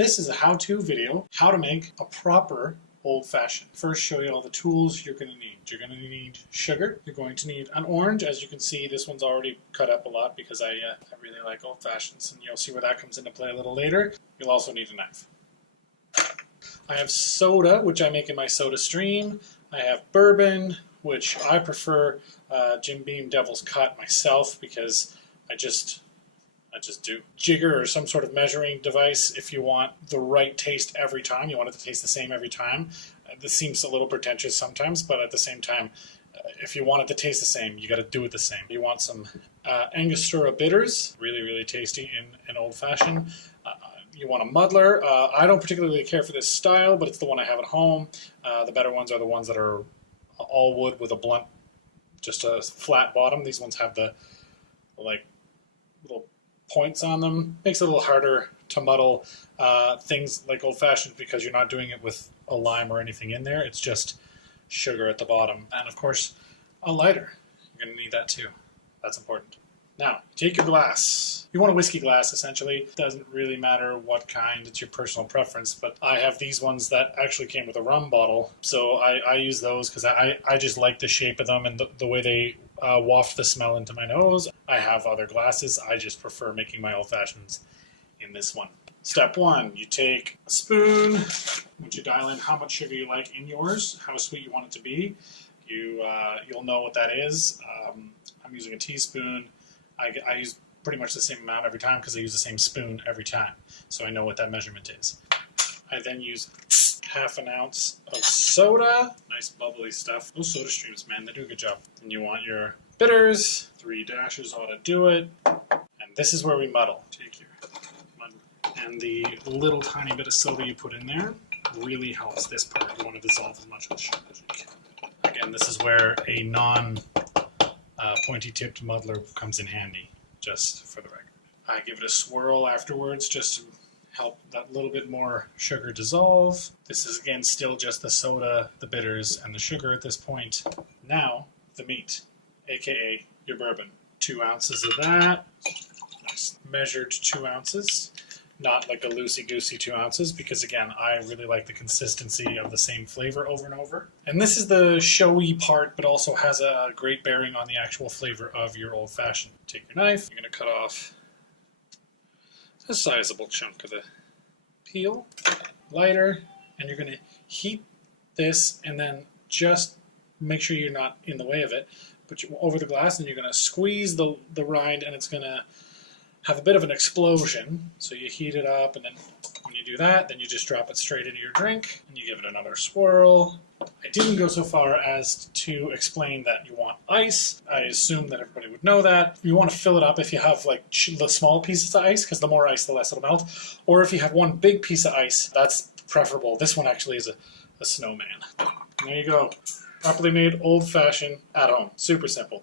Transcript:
This is a how-to video, how to make a proper old-fashioned. First, show you all the tools you're going to need. You're going to need sugar. You're going to need an orange. As you can see, this one's already cut up a lot because I really like old-fashions, and you'll see where that comes into play a little later. You'll also need a knife. I have soda, which I make in my soda stream. I have bourbon, which I prefer Jim Beam Devil's Cut myself because I just do. Jigger or some sort of measuring device if you want the right taste every time. You want it to taste the same every time. This seems a little pretentious sometimes, but at the same time, if you want it to taste the same, you got to do it the same. You want some Angostura bitters, really, really tasty in an old-fashioned. You want a muddler. I don't particularly care for this style, but it's the one I have at home. The better ones are the ones that are all wood with a blunt, just a flat bottom. These ones have the like little points on them. Makes it a little harder to muddle things like old-fashioned because you're not doing it with a lime or anything in there. It's just sugar at the bottom. And of course, a lighter. You're going to need that too. That's important. Now, take your glass. You want a whiskey glass, essentially. It doesn't really matter what kind. It's your personal preference. But I have these ones that actually came with a rum bottle. So I use those because I just like the shape of them and the way they waft the smell into my nose. I have other glasses. I just prefer making my old-fashions in this one. Step one, you take a spoon. Once you dial in how much sugar you like in yours, how sweet you want it to be, you'll know what that is. I'm using a teaspoon. I use pretty much the same amount every time because I use the same spoon every time, so I know what that measurement is. I then use half an ounce of soda. Nice bubbly stuff. Those soda streams, man, they do a good job. And you want your bitters. 3 dashes ought to do it. And this is where we muddle. Take your muddle. And the little tiny bit of soda you put in there really helps this part. You want to dissolve as much of the sugar as you can. Again, this is where a pointy-tipped muddler comes in handy, just for the record. I give it a swirl afterwards just to help that little bit more sugar dissolve. This is, again, still just the soda, the bitters, and the sugar at this point. Now, the meat, aka your bourbon. 2 ounces of that. Nice. Measured 2 ounces. Not like a loosey-goosey 2 ounces, because again, I really like the consistency of the same flavor over and over. And this is the showy part, but also has a great bearing on the actual flavor of your old-fashioned. Take your knife, you're going to cut off a sizable chunk of the peel, lighter, and you're going to heat this, and then just make sure you're not in the way of it. Put you over the glass, and you're going to squeeze the rind, and it's going to have a bit of an explosion. So you heat it up, and then when you do that, then you just drop it straight into your drink, and you give it another swirl. I didn't go so far as to explain that you want ice. I assume that everybody would know that. You want to fill it up if you have like the small pieces of ice, because the more ice, the less it'll melt. Or if you have one big piece of ice, that's preferable. This one actually is a snowman. And there you go. Properly made old-fashioned at home. Super simple.